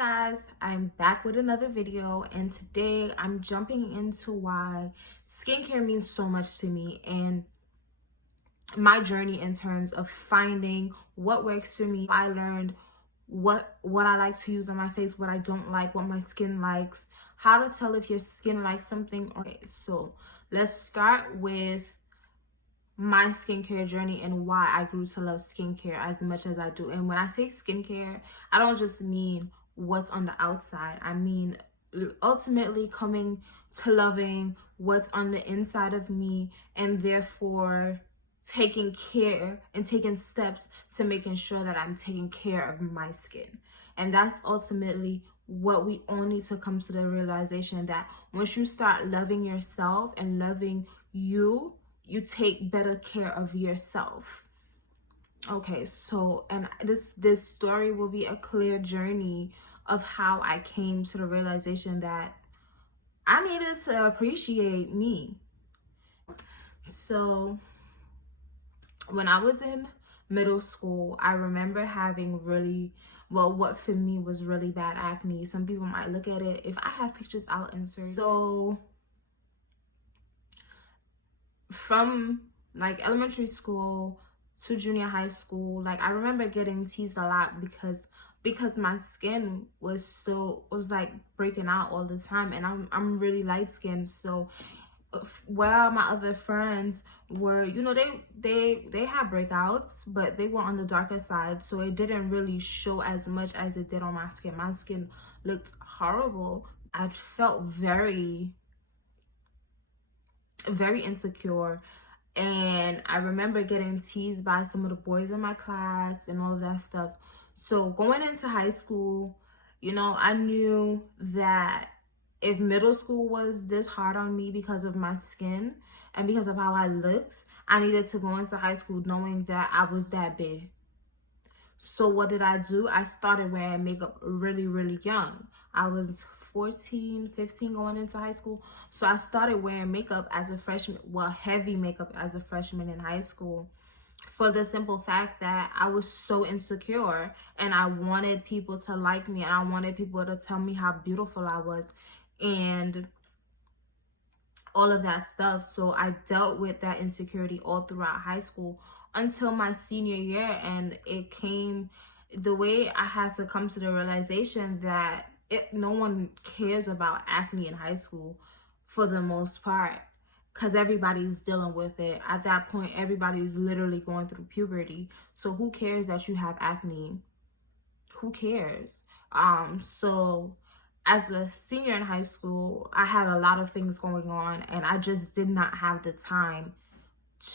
Guys, I'm back with another video, and today I'm jumping into why skincare means so much to me and my journey in terms of finding what works for me. I learned what I like to use on my face, what I don't like, what my skin likes, how to tell if your skin likes something. Okay, so let's start with my skincare journey and why I grew to love skincare as much as I do. And when I say skincare, I don't just mean what's on the outside. I mean ultimately coming to loving what's on the inside of me, and therefore taking care and taking steps to making sure that I'm taking care of my skin. And that's ultimately what we all need to come to the realization, that once you start loving yourself and loving you, you take better care of yourself. Okay, so and this story will be a clear journey of how I came to the realization that I needed to appreciate me. So when I was in middle school, I remember having what for me was really bad acne. Some people might look at it. If I have pictures, I'll insert. So from like elementary school to junior high school, like I remember getting teased a lot because my skin was like breaking out all the time, and I'm really light skinned. So while my other friends were, they had breakouts, but they were on the darker side, so it didn't really show as much as it did on my skin. My skin looked horrible. I felt very insecure, and I remember getting teased by some of the boys in my class and all of that stuff. So going into high school, I knew that if middle school was this hard on me because of my skin and because of how I looked, I needed to go into high school knowing that I was that big. So what did I do? I started wearing makeup really, really young. I was 14, 15 going into high school. So I started wearing makeup as a freshman, heavy makeup as a freshman in high school, for the simple fact that I was so insecure and I wanted people to like me and I wanted people to tell me how beautiful I was and all of that stuff. So I dealt with that insecurity all throughout high school until my senior year, and it came the way I had to come to the realization that no one cares about acne in high school for the most part, because everybody's dealing with it. At that point, everybody's literally going through puberty. So who cares that you have acne? Who cares? So as a senior in high school, I had a lot of things going on, and I just did not have the time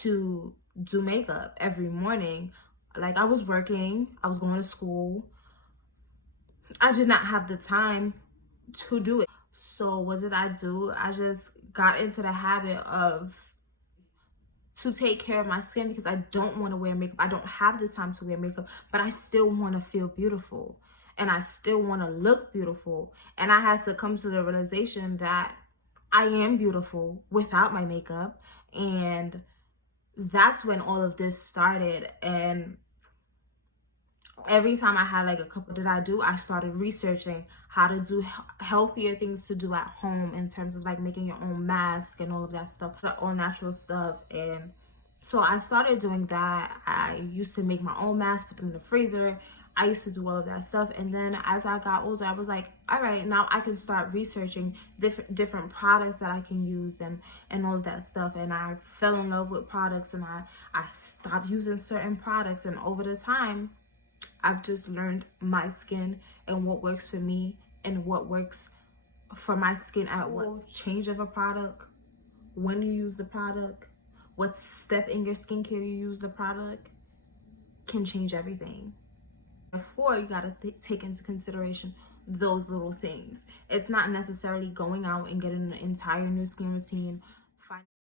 to do makeup every morning. Like, I was working, I was going to school. I did not have the time to do it. So what did I do? I just got into the habit to take care of my skin, because I don't want to wear makeup. I don't have the time to wear makeup, but I still want to feel beautiful and I still want to look beautiful. And I had to come to the realization that I am beautiful without my makeup. And that's when all of this started. And every time I had like a couple that I started researching how to do healthier things to do at home, in terms of like making your own mask and all of that stuff, all natural stuff. And so I started doing that. I used to make my own mask, put them in the freezer. I used to do all of that stuff. And then as I got older, I was like, all right, now I can start researching different products that I can use and all of that stuff. And I fell in love with products, and I stopped using certain products. And over the time, I've just learned my skin and what works for me and what works for my skin at what change of a product, when you use the product, what step in your skincare you use the product can change everything. Before, you got to take into consideration those little things. It's not necessarily going out and getting an entire new skin routine,